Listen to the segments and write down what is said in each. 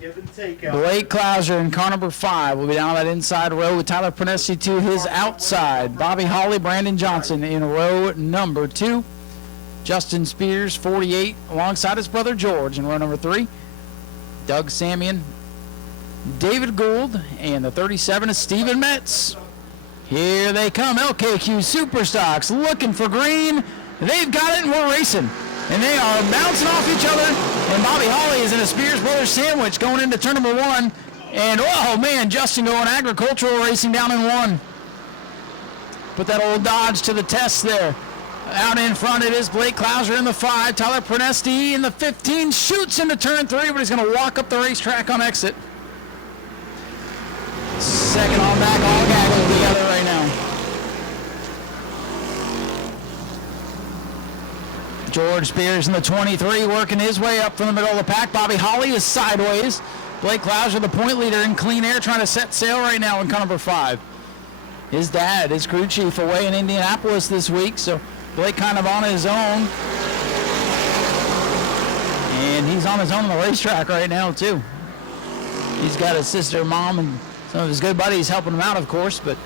Give and take out. Blake Clouser in car number 5 will be down that inside row with Tyler Prenesti to his outside. Bobby Holly, Brandon Johnson in row number 2. Justin Spears, 48, alongside his brother George in row number 3. Doug Samian, David Gould, and the 37 is Steven Metz. Here they come, LKQ Superstocks looking for green. They've got it and we're racing. And they are bouncing off each other. And Bobby Holly is in a Spears Brothers sandwich going into turn number 1. And oh man, Justin going agricultural racing down in 1. Put that old Dodge to the test there. Out in front it is Blake Clouser in the 5. Tyler Prenesti in the 15. Shoots into turn 3, but he's going to walk up the racetrack on exit. Second on back, all gaggled together right now. George Spears in the 23 working his way up from the middle of the pack. Bobby Holly is sideways. Blake Clouser, the point leader in clean air, trying to set sail right now in car number 5. His dad is crew chief away in Indianapolis this week, so Blake kind of on his own. And he's on his own on the racetrack right now, too. He's got his sister, mom, and some of his good buddies helping him out, of course, but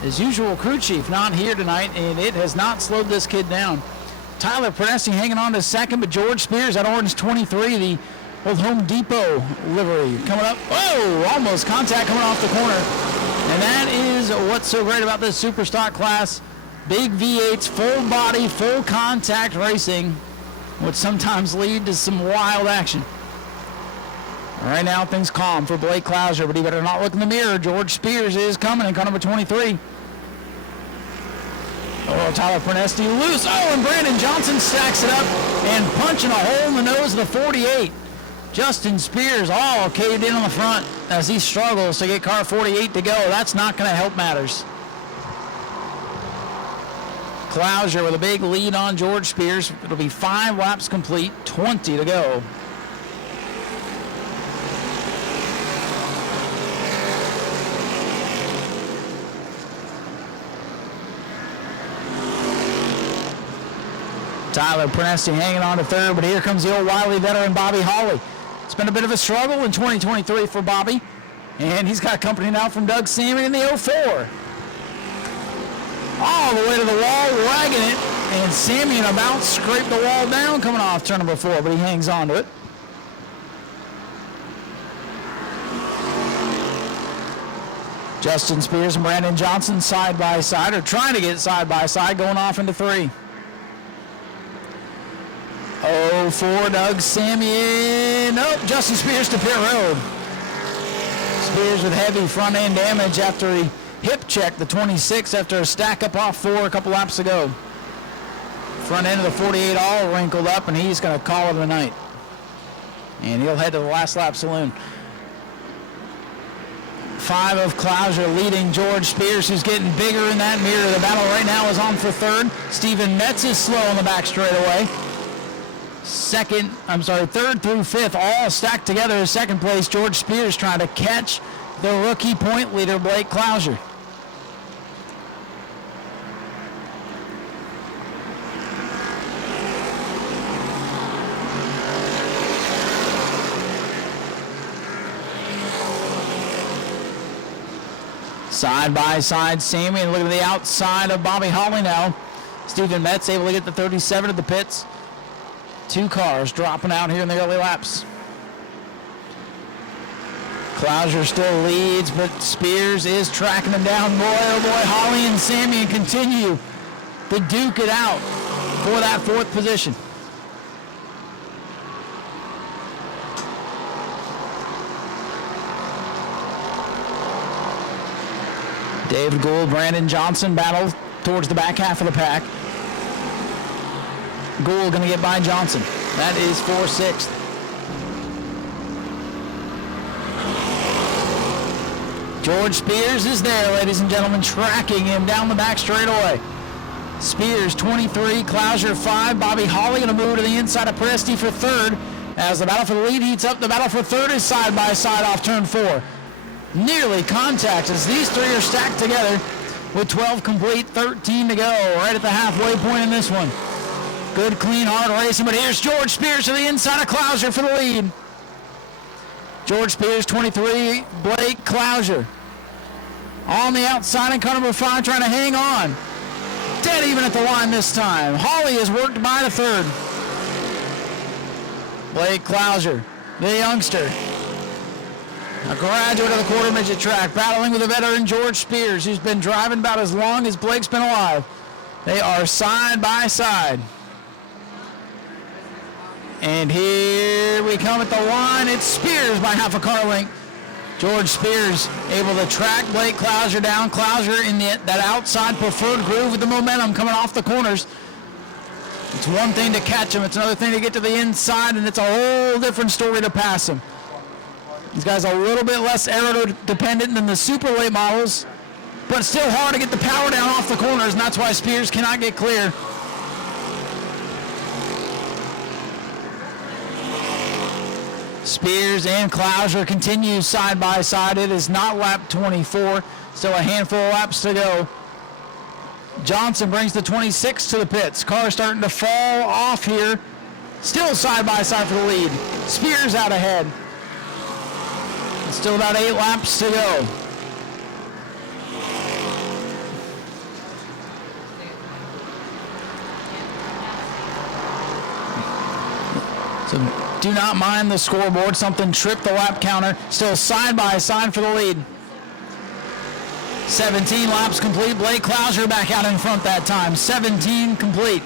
his usual crew chief not here tonight, and it has not slowed this kid down. Tyler Prenesti hanging on to second, but George Spears, that orange 23, the old Home Depot livery, coming up. Whoa, almost contact coming off the corner. And that is what's so great about this Superstock class. Big V8s, full body, full contact racing would sometimes lead to some wild action. Right now, things calm for Blake Clouser, but he better not look in the mirror. George Spears is coming in car number 23. Oh, Tyler Prenesti loose. Oh, and Brandon Johnson stacks it up and punching a hole in the nose of the 48. Justin Spears all caved in on the front as he struggles to get car 48 to go. That's not going to help matters. Clouser with a big lead on George Spears. It'll be 5 laps complete, 20 to go. Tyler Prenesti hanging on to third, but here comes the old Wiley veteran Bobby Holly. It's been a bit of a struggle in 2023 for Bobby, and he's got company now from Doug Samian in the 04. All the way to the wall, wagging it, and Samian about scraped the wall down coming off turn number 4, but he hangs on to it. Justin Spears and Brandon Johnson side by side, or trying to get side by side, going off into 3. Oh, for Doug Samian. Nope, Justin Spears to pit road. Spears with heavy front end damage after he hip checked the 26 after a stack up off 4 a couple laps ago. Front end of the 48 all wrinkled up, and he's going to call it a night. And he'll head to the last lap saloon. 5 of Clouser leading George Spears, who's getting bigger in that mirror. The battle right now is on for third. Steven Metz is slow on the back straightaway. Third through 5th, all stacked together in second place. George Spears trying to catch the rookie point leader, Blake Clouser. Side by side, Samian looking at the outside of Bobby Holly now. Steven Metz able to get the 37 at the pits. 2 cars dropping out here in the early laps. Clouser still leads, but Spears is tracking him down. Boy, oh boy, Holly and Samian continue to duke it out for that 4th position. David Gould, Brandon Johnson battle towards the back half of the pack. Gould going to get by Johnson. That is for 6th. George Spears is there, ladies and gentlemen, tracking him down the back straightaway. Spears 23, Clouser 5, Bobby Holly going to move to the inside of Prenesti for 3rd. As the battle for the lead heats up, the battle for 3rd is side by side off turn 4. Nearly contact as these 3 are stacked together with 12 complete, 13 to go, right at the halfway point in this one. Good, clean, hard racing, but here's George Spears to the inside of Clouser for the lead. George Spears, 23, Blake Clouser. On the outside in car number 5, trying to hang on. Dead even at the line this time. Hawley has worked by the 3rd. Blake Clouser, the youngster, a graduate of the quarter midget track, battling with a veteran George Spears, who's been driving about as long as Blake's been alive. They are side by side. And here we come at the line. It's Spears by half a car length. George Spears able to track Blake Clouser down. Clouser in that outside preferred groove with the momentum coming off the corners. It's one thing to catch him. It's another thing to get to the inside, and it's a whole different story to pass him. These guys are a little bit less aero-dependent than the super late models, but it's still hard to get the power down off the corners, and that's why Spears cannot get clear. Spears and Clouser continue side by side. It is not lap 24, still a handful of laps to go. Johnson brings the 26 to the pits. Car starting to fall off here. Still side by side for the lead. Spears out ahead. Still about 8 laps to go. So do not mind the scoreboard. Something tripped the lap counter. Still side by side for the lead. 17 laps complete. Blake Clouser back out in front that time. 17 complete.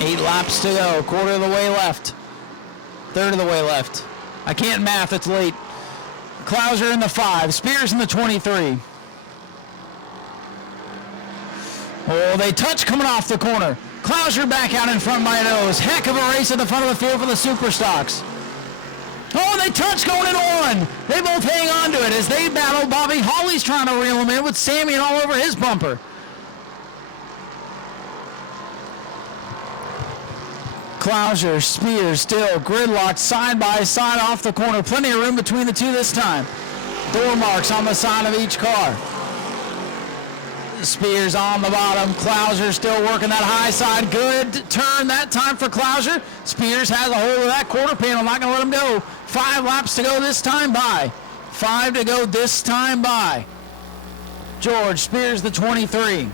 8 laps to go. Quarter of the way left. Third of the way left. I can't math. It's late. Clouser in the 5. Spears in the 23. Oh, they touch coming off the corner. Clouser back out in front by a nose. Heck of a race at the front of the field for the Super Stocks. Oh, they touch going into 1. They both hang on to it as they battle. Bobby Hawley's trying to reel him in with Sammy all over his bumper. Clouser, Spears still gridlocked side by side off the corner. Plenty of room between the two this time. Door marks on the side of each car. Spears on the bottom. Clouser still working that high side. Good turn that time for Clouser. Spears has a hold of that quarter panel. Not going to let him go. 5 laps to go this time by. 5 to go this time by. George Spears, the 23.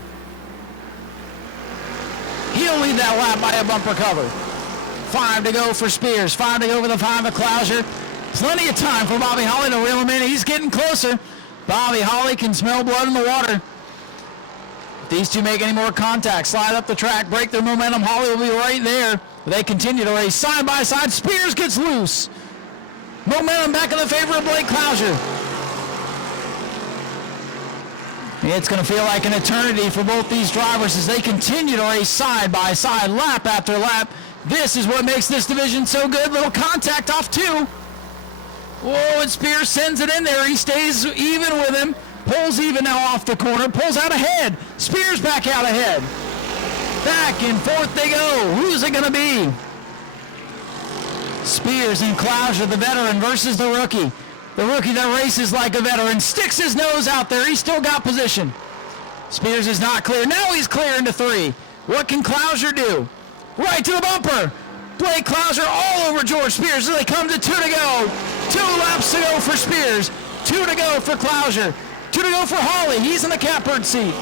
He'll lead that lap by a bumper cover. 5 to go for Spears. 5 to go for the 5 of Clouser. Plenty of time for Bobby Hawley to reel him in. He's getting closer. Bobby Hawley can smell blood in the water. These two make any more contact, slide up the track, break their momentum. Hawley will be right there. They continue to race side by side. Spears gets loose. Momentum back in the favor of Blake Clouser. It's going to feel like an eternity for both these drivers as they continue to race side by side, lap after lap. This is what makes this division so good. Little contact off 2. Whoa, and Spears sends it in there. He stays even with him. Pulls even now off the corner. Pulls out ahead. Spears back out ahead. Back and forth they go. Who's it going to be? Spears and Clouser, the veteran, versus the rookie. The rookie that races like a veteran. Sticks his nose out there. He's still got position. Spears is not clear. Now he's clear into 3. What can Clouser do? Right to the bumper. Blake Clouser all over George Spears as they come to 2 to go. 2 laps to go for Spears. 2 to go for Clouser. 2 to go for Hawley. He's in the catbird seat.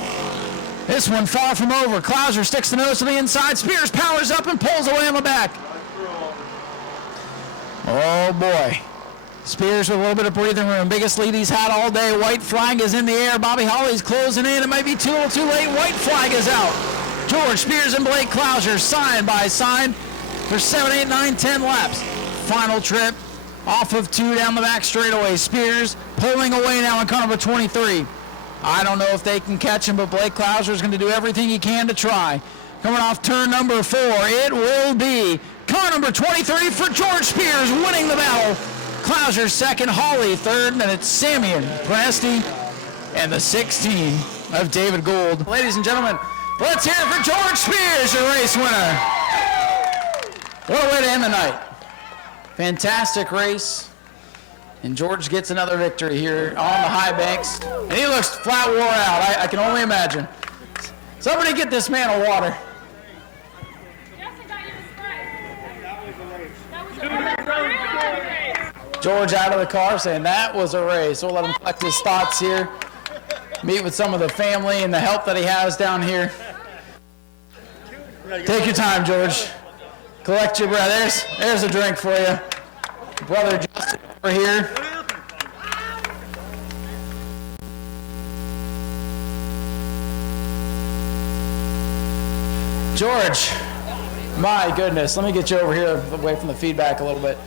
This one far from over. Clouser sticks the nose to the inside. Spears powers up and pulls away on the back. Oh, boy. Spears with a little bit of breathing room. Biggest lead he's had all day. White flag is in the air. Bobby Hawley's closing in. It might be too little too late. White flag is out. George Spears and Blake Clouser side by side for 7, 8, 9, 10 laps. Final trip off of 2 down the back straightaway. Spears pulling away now in car number 23. I don't know if they can catch him, but Blake Clouser is going to do everything he can to try. Coming off turn number 4, it will be car number 23 for George Spears winning the battle. Clouser second, Hawley third, and it's Samian Presti and the 16 of David Gould. Ladies and gentlemen, let's hear it for George Spears, your race winner. What a way to end the night. Fantastic race. And George gets another victory here on the high banks. And he looks flat wore out. I can only imagine. Somebody get this man a water. Justin got you a Sprite. That was a race. George out of the car saying that was a race. We'll let him collect his thoughts here, meet with some of the family and the help that he has down here. Take your time, George. Collect your breath. There's a drink for you. Brother Justin over here. George, my goodness, let me get you over here away from the feedback a little bit.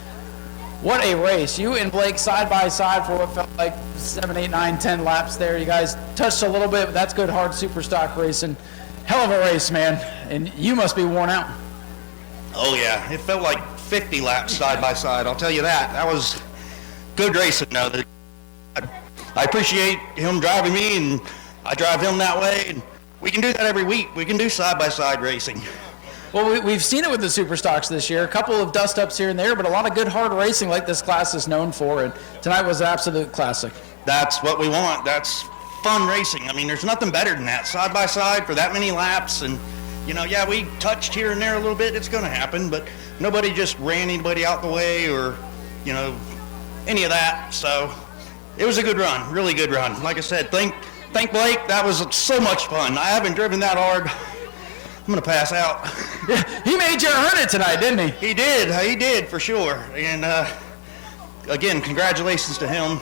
What a race. You and Blake side by side for what felt like 7, 8, 9, 10 laps there. You guys touched a little bit, but that's good hard super stock racing. Hell of a race, man. And you must be worn out. Oh yeah, it felt like 50 laps side by side, I'll tell you that. That was good racing. Now, I appreciate him driving me, and I drive him that way, and we can do that every week. We can do side by side racing. Well, we've seen it with the super stocks this year. A couple of dust ups here and there, but a lot of good hard racing like this class is known for, and tonight was an absolute classic. That's what we want. That's fun racing. I mean, there's nothing better than that, side by side for that many laps. And you know, yeah, we touched here and there a little bit. It's going to happen, but nobody just ran anybody out the way or, you know, any of that. So it was a good run, really good run. Like I said, thank Blake. That was so much fun. I haven't driven that hard. I'm going to pass out. Yeah, he made you earn it tonight, didn't he? He did for sure. And again, congratulations to him.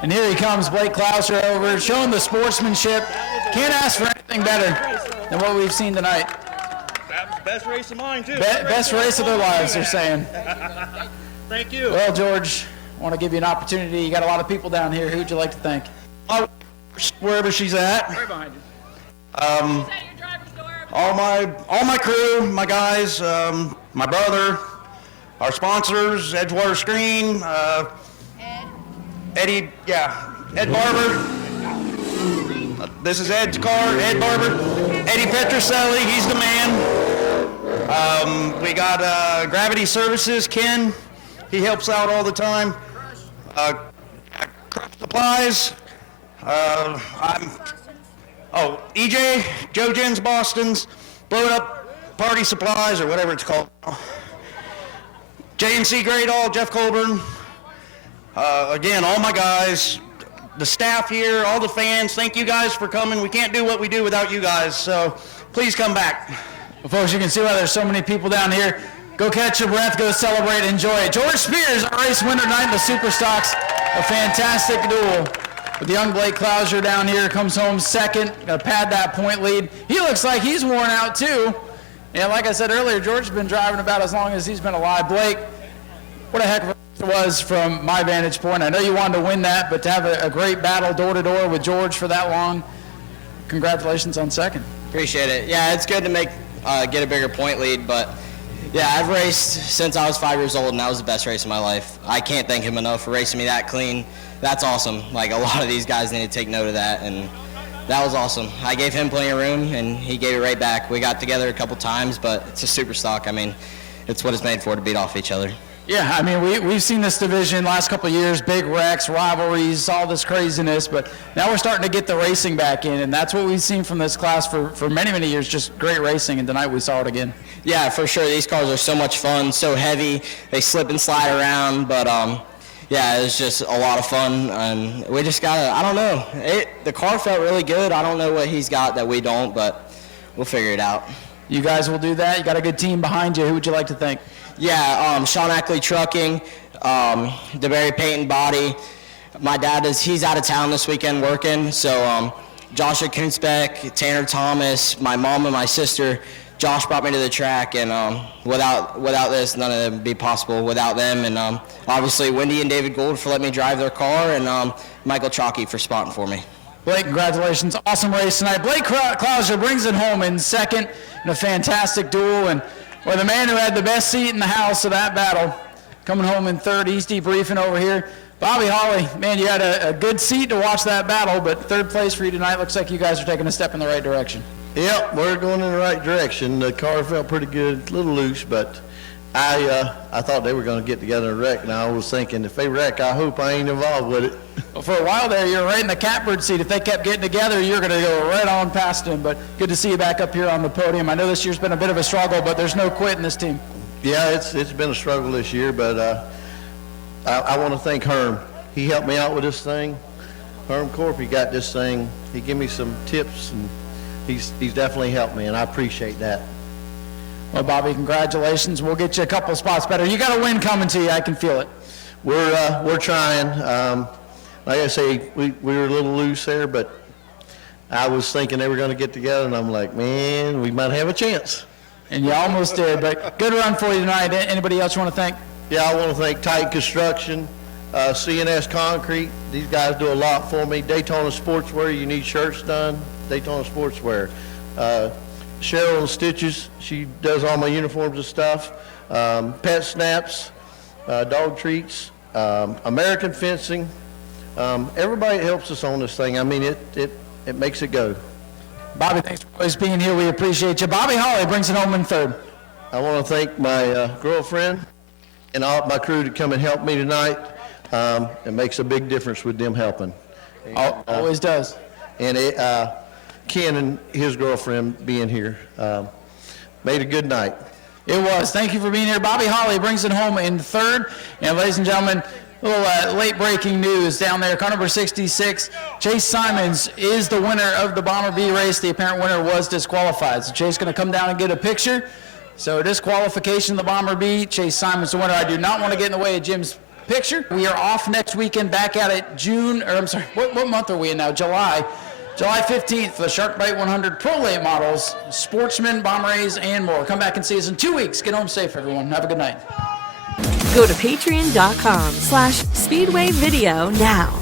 And here he comes, Blake Klauser over, showing the sportsmanship. Can't ask for anything better than what we've seen tonight. That was the best race of mine, too. Best race of their lives, they're saying. Thank you. Well, George, I want to give you an opportunity. You got a lot of people down here. Who would you like to thank? Wherever she's at. Right behind you. All my crew, my guys, my brother, our sponsors, Edgewater Screen, Eddie, Ed Barber. This is Ed's car, Ed Barber. Eddie Petroselli, he's the man. We got Gravity Services, Ken. He helps out all the time. Supplies. EJ, Joe Jen's Boston's, Blow It Up Party Supplies, or whatever it's called. J&C Great All, Jeff Colburn. Again, all my guys, the staff here, all the fans, thank you guys for coming. We can't do what we do without you guys, so please come back. Well, folks, you can see why there's so many people down here. Go catch your breath, go celebrate, enjoy it. George Spears, our race winner tonight in the Super Stocks, a fantastic duel. With the young Blake Klauser down here, comes home second, gonna pad that point lead. He looks like he's worn out too. And like I said earlier, George has been driving about as long as he's been alive. Blake, what a heck of a race it was from my vantage point. I know you wanted to win that, but to have a great battle door-to-door with George for that long, congratulations on second. Appreciate it. Yeah, it's good to get a bigger point lead, but yeah, I've raced since I was 5 years old, and that was the best race of my life. I can't thank him enough for racing me that clean. That's awesome. Like, a lot of these guys need to take note of that, and that was awesome. I gave him plenty of room, and he gave it right back. We got together a couple times, but it's a super stock. I mean, it's what it's made for, to beat off each other. Yeah, I mean, we've seen this division last couple of years, big wrecks, rivalries, all this craziness, but now we're starting to get the racing back in, and that's what we've seen from this class for many, many years, just great racing, and tonight we saw it again. Yeah, for sure. These cars are so much fun, so heavy. They slip and slide around, but yeah, it was just a lot of fun, and we just I don't know. The car felt really good. I don't know what he's got that we don't, but we'll figure it out. You guys will do that. You got a good team behind you. Who would you like to thank? Yeah, Sean Ackley Trucking, DeBerry Paint and Body. My dad he's out of town this weekend working, so Joshua Kunzbeck, Tanner Thomas, my mom and my sister. Josh brought me to the track, and without this, none of it would be possible without them. And obviously, Wendy and David Gould for letting me drive their car, and Michael Chalky for spotting for me. Blake, congratulations. Awesome race tonight. Blake Klauser brings it home in second in a fantastic duel, and the man who had the best seat in the house of that battle coming home in third. He's debriefing over here. Bobby Holly, man, you had a good seat to watch that battle, but third place for you tonight. Looks like you guys are taking a step in the right direction. Yep, we're going in the right direction. The car felt pretty good, a little loose, but I thought they were going to get together and wreck, and I was thinking, if they wreck, I hope I ain't involved with it. Well, for a while there, you were right in the catbird seat. If they kept getting together, you're going to go right on past them. But good to see you back up here on the podium. I know this year's been a bit of a struggle, but there's no quit in this team. Yeah, it's been a struggle this year, but I want to thank Herm. He helped me out with this thing. Herm Corp, he got this thing. He gave me some tips, and he's definitely helped me, and I appreciate that. Well, Bobby, congratulations. We'll get you a couple spots better. You got a win coming to you. I can feel it. We're trying. Like I say, we were a little loose there, but I was thinking they were going to get together, and I'm like, man, we might have a chance. And you almost did, but good run for you tonight. Anybody else you want to thank? Yeah, I want to thank Titan Construction, CNS Concrete. These guys do a lot for me. Daytona Sportswear, you need shirts done, Daytona Sportswear. Cheryl Stitches, she does all my uniforms and stuff. Pet Snaps, Dog Treats, American Fencing. Everybody helps us on this thing. I mean, it makes it go. Bobby, thanks for always being here. We appreciate you. Bobby Holly brings it home in third. I want to thank my girlfriend and all my crew to come and help me tonight. It makes a big difference with them helping. Always does. And Ken and his girlfriend being here made a good night. It was. Thank you for being here. Bobby Holly brings it home in third. And ladies and gentlemen, a little late breaking news down there. Car number 66, Chase Simons is the winner of the Bomber B race. The apparent winner was disqualified. So Chase is going to come down and get a picture. So disqualification of the Bomber B. Chase Simons the winner. I do not want to get in the way of Jim's picture. We are off next weekend, back at it what month are we in now? July 15th for the Sharkbite 100 Pro Late Models, Sportsman, Bomber A's, and more. Come back and see us in 2 weeks. Get home safe, everyone. Have a good night. Go to patreon.com/Speedway Video now.